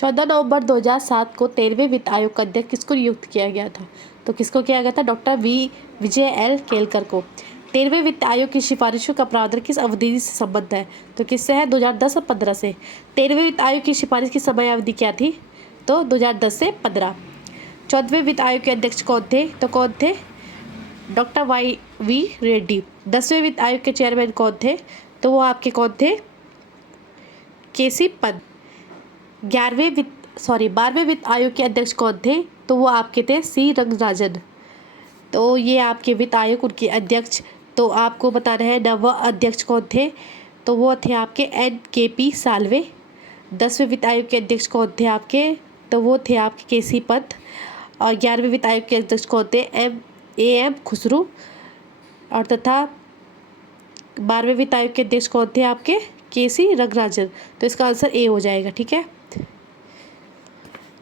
14 नवंबर 2007 को 13वें वित्त आयोग का अध्यक्ष किसको नियुक्त किया गया था? तो किसको किया गया था? डॉक्टर विजय एल केलकर को। 13वें वित्त आयोग की सिफारिशों का प्रावधान किस अवधि से संबद्ध है? तो किससे है? 2010 और 15 से। 13वें वित्त आयोग की सिफारिश की समय अवधि क्या थी? तो 2010 से 15। 14वें वित्त आयोग के अध्यक्ष कौन थे? तो कौन थे? Doctor Y Reddy. 10वें वित्त आयोग के चेयरमैन कौन थे? तो वो आपके कौन थे? केसी पंत। 12वें वित्त आयोग के अध्यक्ष कौन थे? तो वो आपके थे सी रंगराजन। तो ये आपके वित्त आयोग उनके अध्यक्ष। तो आपको बताना है नव अध्यक्ष कौन थे? तो वो थे आपके NKP साल्वे। 10वें वित्त आयोग के अध्यक्ष कौन थे आपके? तो वो थे आपके केसी पंत। और 11वें वित्त आयोग के अध्यक्ष कौन थे? AM खुसरू। और तथा 12वें वित्त आयोग के अध्यक्ष कौन थे आपके? केसी रंगराजन। तो इसका आंसर ए हो जाएगा। ठीक है।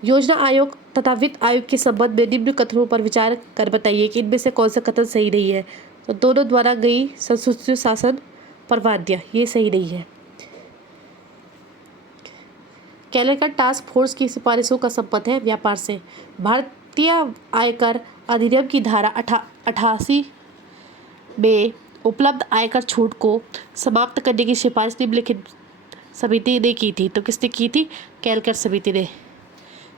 योजना आयोग तथा वित्त आयोग के संबंध में निम्न कथनों पर विचार कर बताइए कि इनमें से कौन सा कथन सही नहीं है। तो दोनों द्वारा गई संसदीय शासन पर वाद्य, ये सही नहीं है। केलकर टास्क फोर्स की सिफारिशों का संबंध है व्यापार से। भारतीय आयकर अधिनियम की धारा 88 में उपलब्ध आयकर छूट को समाप्त करने की सिफारिश निम्नलिखित समिति ने की थी। तो किसने की थी? केलकर समिति ने।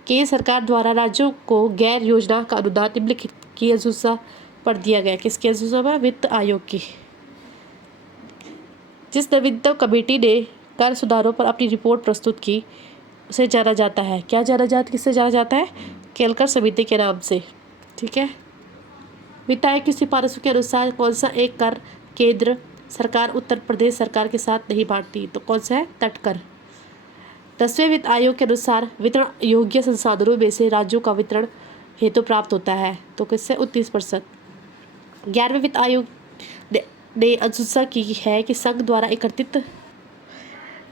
केंद्र सरकार द्वारा राज्यों को गैर योजना का अनुदान निम्नलिखित की अनुशंसा पर दिया गया। किसकी अनुशंसा में? वित्त आयोग की। जिस नवीनतम कमेटी ने कर सुधारों पर अपनी रिपोर्ट प्रस्तुत की उसे जाना जाता है। क्या जाना जाता? किससे जाना जाता है? केलकर समिति के नाम से। ठीक है। वित्त आयोग की सिफारिशों के अनुसार कौन सा एक कर केंद्र सरकार उत्तर प्रदेश सरकार के साथ नहीं बांटती? तो कौन सा है? तटकर। 10वें वित्त आयोग के अनुसार वितरण योग्य संसाधनों में से राज्यों का वितरण हेतु प्राप्त होता है। तो किससे? 29%। 11वें वित्त आयोग ने अनुशंसा की है कि संघ द्वारा एकत्रित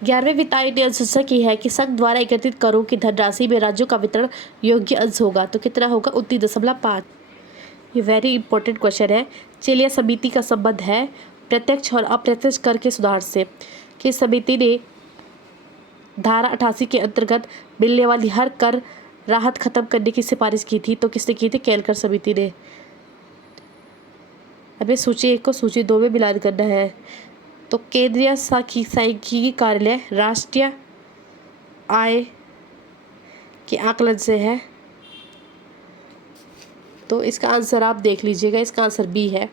11वें वित्त आयोग ने अनुशंसा की है कि संघ द्वारा एकत्रित करों की धनराशि में राज्यों का वितरण योग्य अंश होगा। तो कितना होगा? 29.5। ये वेरी इंपॉर्टेंट क्वेश्चन है। चलिए समिति का संबंध है प्रत्यक्ष और अप्रत्यक्ष कर के सुधार से। कि समिति ने धारा 88 के अंतर्गत मिलने वाली हर कर राहत खत्म करने की सिफारिश की थी। तो किसने की थी? केलकर समिति ने। हमें सूची 1 को सूची 2 में मिलान करना है। तो केंद्रीय सांख्यिकी कार्यालय राष्ट्रीय आय के आकलन से है। तो इसका आंसर आप देख लीजिएगा। इसका आंसर बी है।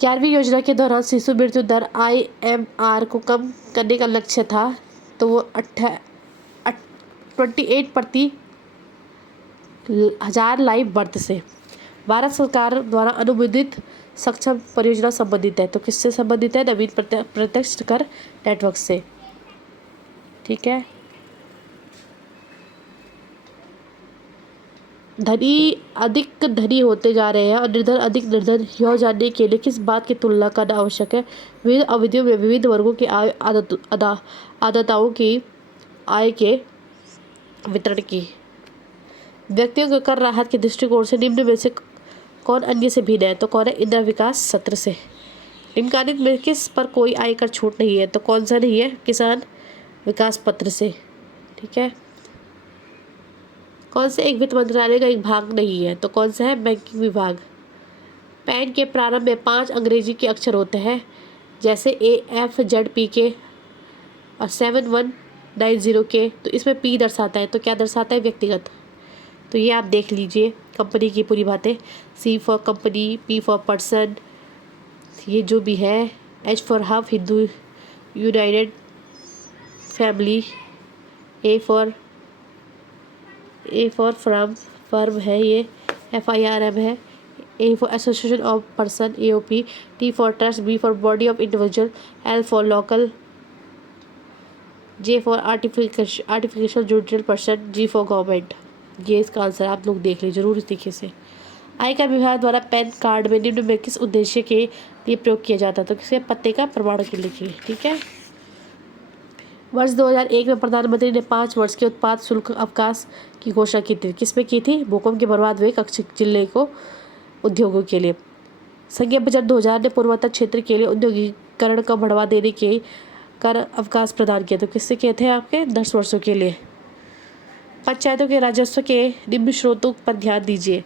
11वीं योजना के दौरान शिशु मृत्यु दर IMR को कम करने का लक्ष्य था। तो वो 28 प्रति 1000 लाइव बर्थ से भारत सरकार द्वारा अनुमोदित सक्षम परियोजना संबंधित है। तो किससे संबंधित है? नवीन प्रत्यक्ष कर नेटवर्क से। ठीक है। धनी अधिक धनी होते जा रहे हैं और निर्धन अधिक निर्धन यह जानने के लिए किस बात की तुलना करना आवश्यक है? विविध अवधियों में विविध वर्गों की आदताओं की आय के वितरण की। व्यक्तियों को कर राहत के दृष्टिकोण से निम्न में से कौन अन्य से भिन्न है? तो कौन है? इंदिरा विकास सत्र से। निम्नलिखित में किस पर कोई आयकर छूट नहीं है? तो कौन सा नहीं है? किसान विकास पत्र से। ठीक है। कौन से एक वित्त मंत्रालय का एक भाग नहीं है? तो कौन सा है? बैंकिंग विभाग। पैन के प्रारंभ में 5 अंग्रेजी के अक्षर होते हैं जैसे AFZPK और 7190K। तो इसमें P दर्शाता है। तो क्या दर्शाता है? व्यक्तिगत। तो ये आप देख लीजिए कंपनी की पूरी बातें। C for company, P for person, ये जो भी है, H for half Hindu United family, A for firm है, ये FIRM है, A for association of person AOP, T for trust, B for body of individual, L for local, J for artificial judicial person, G for government. ये इसका answer आप लोग देख लीजिए जरूर इस तरीके से। आयकर विभाग द्वारा पैन कार्ड में निम्न में किस उद्देश्य के लिए प्रयोग किया जाता है? तो किसी पते का प्रमाण के लिए। ठीक है। वर्ष 2001 में प्रधानमंत्री ने 5 वर्ष के उत्पाद शुल्क अवकाश की घोषणा की थी। किसमें की थी? भूकंप के बर्बाद हुए कच्छ जिले को उद्योगों के लिए। संघीय बजट 2000 ने पूर्वोत्तर क्षेत्र के लिए औद्योगिकरण को बढ़ावा देने के कर अवकाश प्रदान किया। तो किससे किए थे आपके 10 वर्षों के लिए। पंचायतों के राजस्व के निम्न स्रोतों पर ध्यान दीजिए।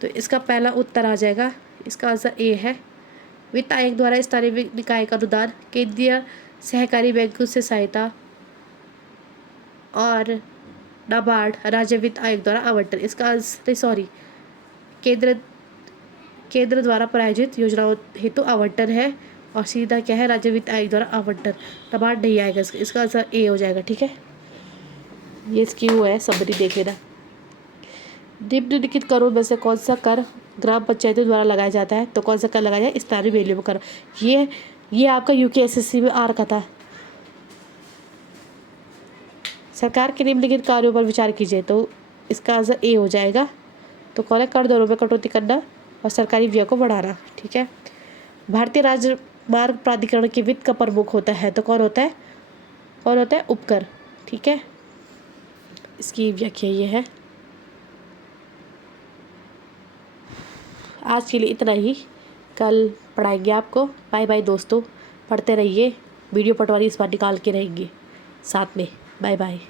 तो इसका पहला उत्तर आ जाएगा, इसका आंसर ए है। वित्त आयोग द्वारा स्थानीय निकाय का अनुदान, केंद्रीय सहकारी बैंकों से सहायता और नाबार्ड राज्य वित्त आयोग द्वारा आवंटन। इसका आंसर सॉरी केंद्र द्वारा प्रायोजित योजनाओं हेतु आवंटन है और सीधा क्या है, राज्य वित्त आयोग द्वारा आवंटन। नाबार्ड नहीं आएगा, इसका आंसर ए हो जाएगा। ठीक है, ये इसकी वो है, समरी देख लेना। निम्नलिखित करों में से कौन सा कर ग्राम पंचायतों द्वारा लगाया जाता है। तो कौन सा कर लगाया जाए, स्थानीय वैल्यू कर। ये आपका यूकेएसएससी में आ रखा था। सरकार के निम्नलिखित कार्यों पर विचार कीजिए। तो इसका आंसर ए हो जाएगा। तो कौन है, कर दरों में कटौती करना और सरकारी व्यय को बढ़ाना। ठीक है, भारतीय राजमार्ग प्राधिकरण के वित्त का प्रमुख होता है। तो कौन होता है, उपकर। ठीक है, इसकी व्याख्या ये है। आज के लिए इतना ही, कल पढ़ाएंगे आपको। बाय बाय दोस्तों, पढ़ते रहिए। वीडियो पटवारी इस बार निकाल के रहेंगे साथ में। Bye bye.